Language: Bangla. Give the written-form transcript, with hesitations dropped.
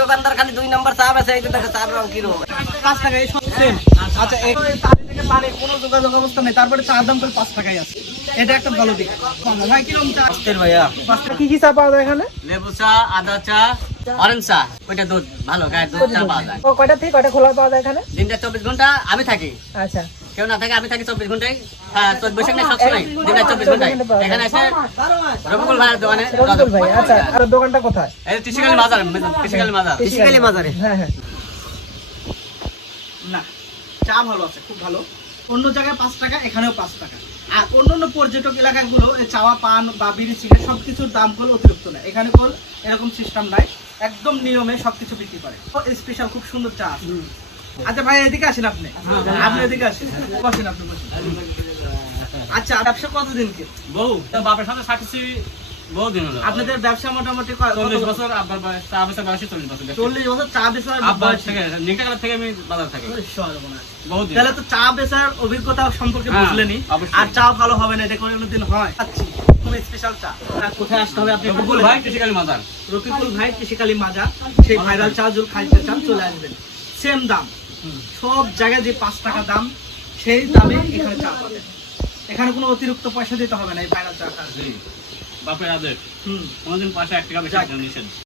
দোকানদার খালি 2 নাম্বার চা বেচে, এই তো দেখো চার রং কি রকম। 5 টাকা এই সব সেম। আচ্ছা এই তাদের থেকে মানে কোনো যোগাযোগ অবস্থা নেই, তারপরে চার দাম করে 5 টাকাই আছে, এটা একটা ভালো দিক। ভাই কি রকম চা? আস্তের ভাইয়া 5 টাকা। কি কি চা পাওয়া যায় এখানে? লেবু চা, আদা চা, অরেঞ্জ চা, ওইটা দুধ ভালো গায়ের দুধ চা পাওয়া যায়। ও কয়টা থেকে কয়টা খোলা পাওয়া যায় এখানে? দিনটা 24 ঘন্টা আমি থাকি, আচ্ছা কেউ না থাকে, আমি থাকি 24 ঘন্টায়। হ্যাঁ, 24 বৈশাখ না সবসময় দিনটা 24 ঘন্টায় এখানে এসে রবিকুল ভাইয়ের দোকানে। রবিকুল ভাই, আচ্ছা আর দোকানটা কোথায়? এই টিসিকালি বাজার, টিসিকালি বাজার, টিসিকালি বাজারে। হ্যাঁ হ্যাঁ। না চা ভালো আছে, খুব ভালো। অন্য জায়গায় 5 টাকা, এখানেও 5 টাকা। আর অন্যান্য পর্যটক এলাকাগুলো চাওয়া পান বা বিড়ি সিগারেট সবকিছুর দামগুলো অতিরিক্ত নেয়, এখানে কোন এরকম সিস্টেম নাই, একদম নিয়মে সবকিছু বিক্রি করে। স্পেশাল খুব সুন্দর চা আছে। আচ্ছা ভাই এদিকে আসেন, আপনি এদিকে আসেন, বসেন আপনি বসেন। আচ্ছা ব্যবসা কতদিন কি? বহু বাপের সাথে সাক্ষী বহু দিন হলো। আপনাদের ব্যবসা মোটামুটি 40 বছর, আব্বার বয়স চা বেচা বয়সে 40 বছর। 40 বছর চা বেচার আব্বার থেকে নিকাল থেকে আমি বাজার থাকি বহু দিন। তাহলে তো চা বেচার অভিজ্ঞতা সম্পর্কে হ্যাঁ, বুঝলেনি। অবশ্যই। আর চা ভালো হবে না এটা কোনোদিন হয়? আচ্ছা খুব স্পেশাল চা। আর কোথায় আসতে হবে আপনি একটু রবিকুল বলে ভাই দিন। টিসিকালি বাজার। রফিকুল ভাই কৃষিকালী মাজা, সেই ভাইরাল চা জল খাইতে চান চলে আসবেন। সেম দাম, সব জায়গায় যে 5 টাকা দাম সেই দামে এখানে চা পাবেন। এখানে কোনো অতিরিক্ত পয়সা দিতে হবে না এই ভাইরাল চা খাওয়ার জন্য। জি, বাপের আদেশ। হুম। কোনোদিন পয়সা 1 টাকা বেশি নিষেধ।